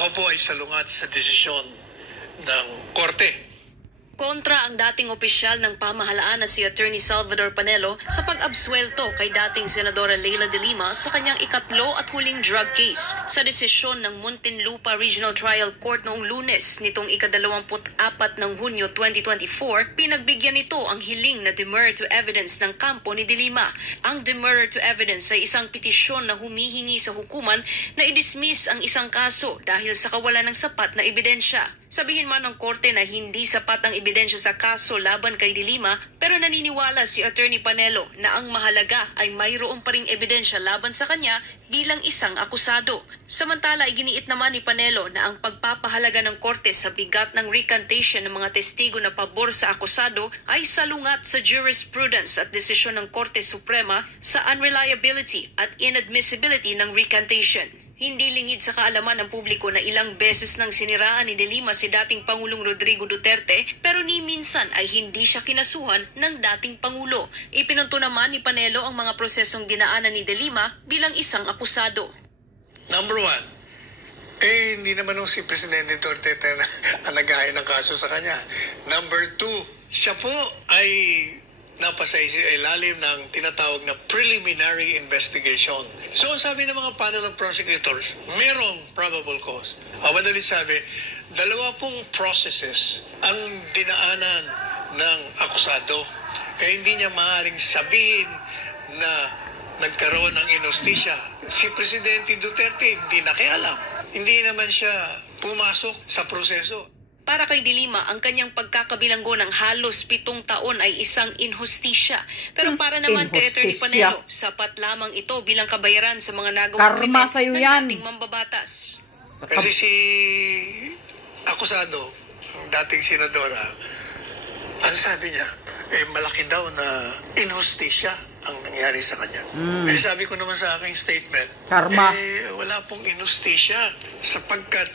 Ako po ay salungat sa desisyon ng korte. Kontra ang dating opisyal ng pamahalaan na si Attorney Salvador Panelo sa pag-absuelto kay dating Senadora Leila de Lima sa kanyang ikatlo at huling drug case. Sa desisyon ng Muntinlupa Regional Trial Court noong Lunes nitong ika-24 ng Hunyo 2024, pinagbigyan nito ang hiling na demurrer to evidence ng kampo ni de Lima. Ang demurrer to evidence ay isang petisyon na humihingi sa hukuman na i-dismiss ang isang kaso dahil sa kawalan ng sapat na ebidensya. Sabihin man ng korte na hindi sapat ang ebidensya sa kaso laban kay de Lima, pero naniniwala si Attorney Panelo na ang mahalaga ay mayroon pa ring ebidensya laban sa kanya bilang isang akusado. Samantala, iginiit naman ni Panelo na ang pagpapahalaga ng korte sa bigat ng recantation ng mga testigo na pabor sa akusado ay salungat sa jurisprudence at desisyon ng Korte Suprema sa unreliability at inadmissibility ng recantation. Hindi lingid sa kaalaman ng publiko na ilang beses nang siniraan ni de Lima si dating Pangulong Rodrigo Duterte pero ni minsan ay hindi siya kinasuhan ng dating Pangulo. Ipinunto naman ni Panelo ang mga prosesong dinaanan ni de Lima bilang isang akusado. Number one, hindi naman si Presidente Duterte na nag-aay ng kaso sa kanya. Number two, siya po ay napasa ilalim ng tinatawag na preliminary investigation. So, sabi ng mga panel of prosecutors, merong probable cause. Madali sabi, dalawa pong processes ang dinaanan ng akusado. Kaya hindi niya maaaring sabihin na nagkaroon ng inostisya. Si Presidente Duterte hindi nakialam. Hindi naman siya pumasok sa proseso. Para kay de Lima, ang kanyang pagkakabilanggo ng halos 7 taon ay isang inhustisya. Pero para naman kay Attorney Panelo, sapat lamang ito bilang kabayaran sa mga nagawang krimen ng dating mambabatas. Kasi si akusado, ang dating senadora, ang sabi niya, malaki daw na inhustisya ang nangyari sa kanya. Sabi ko naman sa aking statement, karma. Wala pong inhustisya sapagkat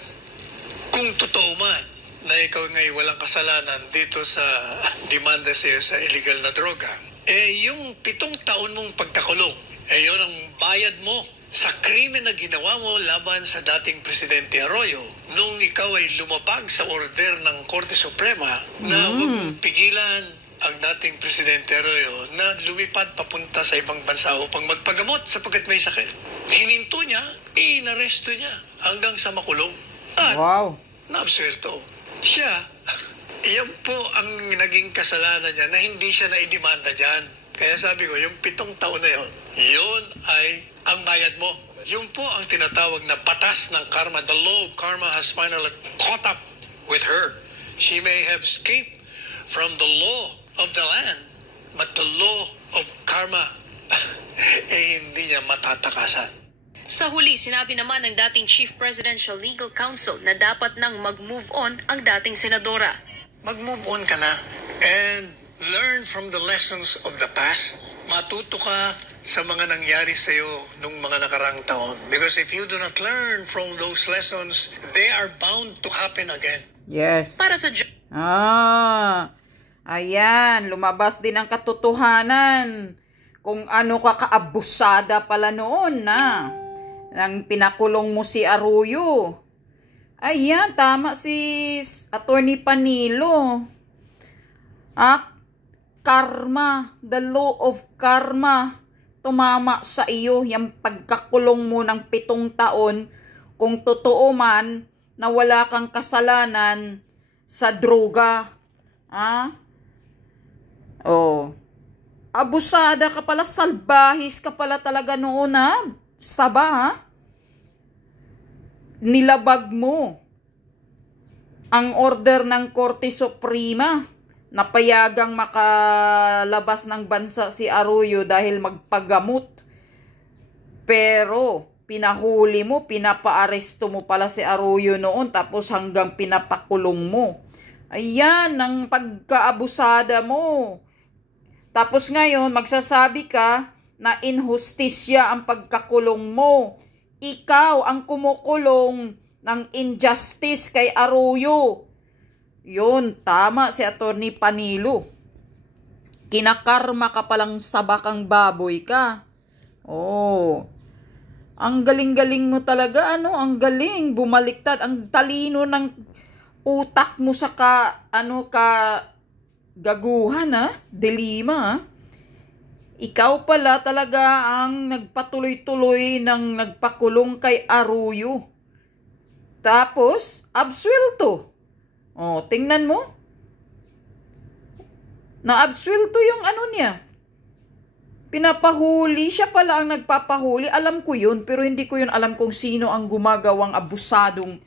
kung totoo man na ikaw ngayon walang kasalanan dito sa demanda sa'yo sa illegal na droga, yung 7 taon mong pagkakulong, yun ang bayad mo sa krimen na ginawa mo laban sa dating Presidente Arroyo nung ikaw ay lumabag sa order ng Korte Suprema na huwag mong pigilan ang dating Presidente Arroyo na lumipad papunta sa ibang bansa upang magpagamot sapagkat may sakit. Hininto niya, inaresto niya hanggang sa makulong. At naabsuelto. Siya, iyan po ang naging kasalanan niya na hindi siya naidemanda dyan. Kaya sabi ko, yung 7 taon na yun ay ang bayad mo. Yun po ang tinatawag na batas ng karma. The law of karma has finally caught up with her. She may have escaped from the law of the land, but the law of karma hindi niya matatakasan. Sa huli, sinabi naman ng dating Chief Presidential Legal Counsel na dapat nang mag-move on ang dating senadora. Mag-move on ka na and learn from the lessons of the past. Matuto ka sa mga nangyari sa iyo nung mga nakarang taon. Because if you do not learn from those lessons, they are bound to happen again. Yes. Para sa ayan, lumabas din ang katotohanan kung ano ka kaabusada pala noon na nang pinakulong mo si Arroyo. Ayan, tama si Attorney Panelo. Karma, the law of karma, tumama sa iyo yung pagkakulong mo ng 7 taon kung totoo man na wala kang kasalanan sa droga. Abusada ka pala, salbahis ka pala talaga noon Saba nilabag mo ang order ng Korte Suprema na payagang makalabas ng bansa si Arroyo dahil magpagamot. Pero pinahuli mo, pinapaaresto mo pala si Arroyo noon tapos hanggang pinapakulong mo. Ayan ang pagkaabusada mo. Tapos ngayon magsasabi ka na inhustisya ang pagkakulong mo. Ikaw ang kumukulong ng injustice kay Arroyo. Yun, tama si Attorney Panelo. Kinakarma ka palang sabakang baboy ka. Ang galing-galing mo talaga, ano? Ang galing, bumaliktad. Ang talino ng utak mo sa gaguhan, ha? Delima, ha? Ikaw pala talaga ang nagpatuloy-tuloy ng nagpakulong kay Arroyo. Tapos, absuelto. O, tingnan mo. Na-absuelto yung ano niya. Pinapahuli, siya pala ang nagpapahuli. Alam ko yun, pero hindi ko yun alam kung sino ang gumagawang abusadong,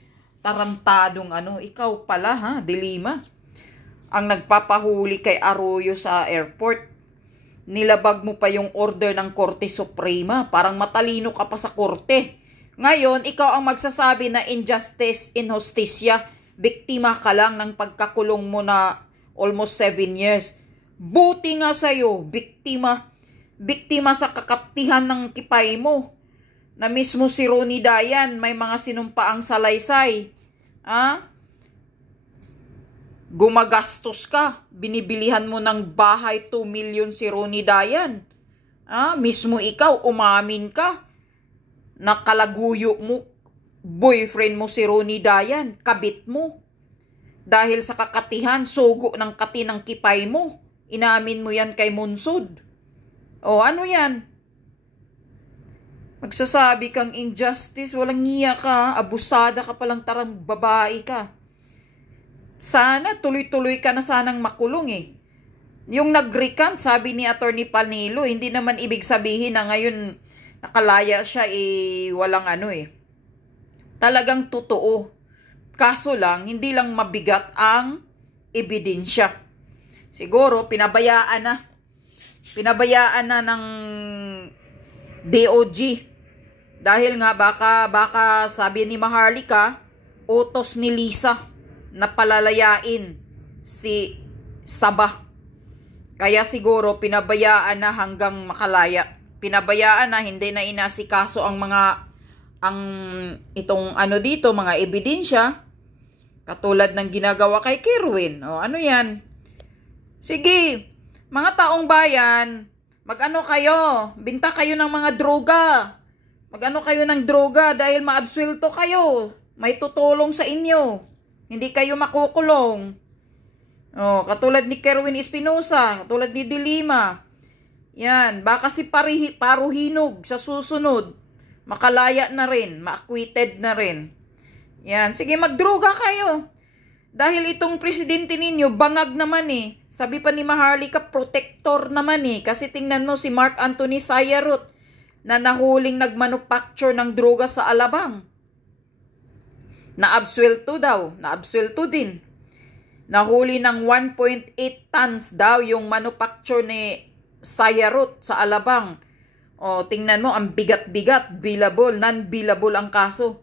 tarantadong ano. Ikaw pala, ha, Delima. Ang nagpapahuli kay Arroyo sa airport. Nilabag mo pa yung order ng Korte Suprema. Parang matalino ka pa sa korte. Ngayon, ikaw ang magsasabi na injustice, injusticia. Biktima ka lang ng pagkakulong mo na almost 7 years. Buti nga sa'yo, biktima. Biktima sa kakatihan ng kipay mo. Na mismo si Ronnie Dayan, may mga sinumpaang salaysay. Gumagastos ka. Binibilihan mo ng bahay 2 million si Ronnie Dayan. Mismo ikaw, umamin ka. Nakalaguyo mo, boyfriend mo si Ronnie Dayan, kabit mo. Dahil sa kakatihan, sugo ng kati ng kipay mo. Inamin mo yan kay Munsud. O ano yan? Magsasabi kang injustice, walang ngiya ka, abusada ka palang tarang babae ka. Sana tuloy-tuloy ka na sanang makulong eh. Yung nag-recant, sabi ni Atty. Panelo, hindi naman ibig sabihin na ngayon nakalaya siya walang ano eh. Talagang totoo. Kaso lang, hindi lang mabigat ang ebidensya. Siguro, pinabayaan na ng DOJ. Dahil nga, baka sabi ni Maharlika, utos ni Lisa na palalayain si Sabah. Kaya siguro, pinabayaan na hanggang makalaya. Pinabayaan na, hindi na inasikaso itong mga ebidensya. Katulad ng ginagawa kay Kerwin. O, ano yan? Sige, mga taong bayan, mag-ano kayo? Binta kayo ng mga droga. Mag-ano kayo ng droga dahil maabsuelto kayo. May tutulong sa inyo. Hindi kayo makukulong. O, katulad ni Kerwin Espinosa, katulad ni Delima. Yan, baka si Paruhinog sa susunod. Makalaya na rin, ma-acquitted na rin. Yan, sige magdroga kayo. Dahil itong presidente ninyo, bangag naman eh. Sabi pa ni Maharlika, protector naman eh. Kasi tingnan mo si Mark Anthony Sayarot na nahuling nagmanufacture ng droga sa Alabang. Naabsuelto daw, naabsuelto din. Nahuli ng 1.8 tons daw yung manufacture ni Sayarot sa Alabang. O, tingnan mo, ang bigat-bigat, billable, non-billable ang kaso.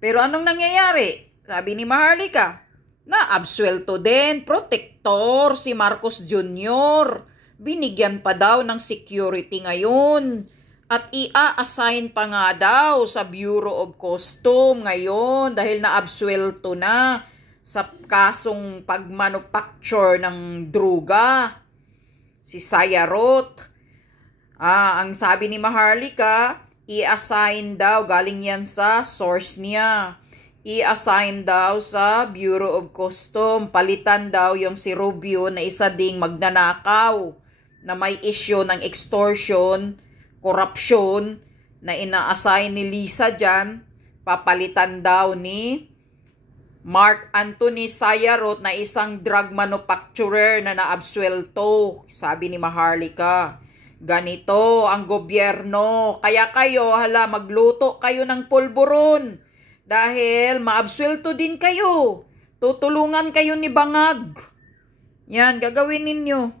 Pero anong nangyayari? Sabi ni Maharlika, na-absuelto din, protector si Marcos Jr. Binigyan pa daw ng security ngayon. At ia-assign pa nga daw sa Bureau of Custom ngayon dahil na-absuelto na sa kasong pagmanufacture ng droga. Si Sayarot. Ang sabi ni Maharlika, i-assign daw, galing yan sa source niya. I-assign daw sa Bureau of Custom. Palitan daw yung si Rubio na isa ding magnanakaw na may issue ng extortion, corruption na ina-assign ni Lisa dyan. Papalitan daw ni Mark Anthony Sayarot na isang drug manufacturer na naabsuelto. Sabi ni Maharlika, ganito ang gobyerno. Kaya kayo, magluto kayo ng pulburon. Dahil maabsuelto din kayo. Tutulungan kayo ni Bangag. Yan, gagawin ninyo.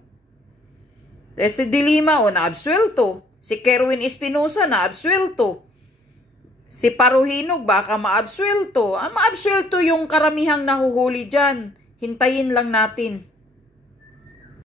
Si Delima, naabsuelto. Si Kerwin Espinosa, naabsuelto. Si Paruhinog, baka maabsuelto. Maabsuelto yung karamihang nahuhuli dyan. Hintayin lang natin.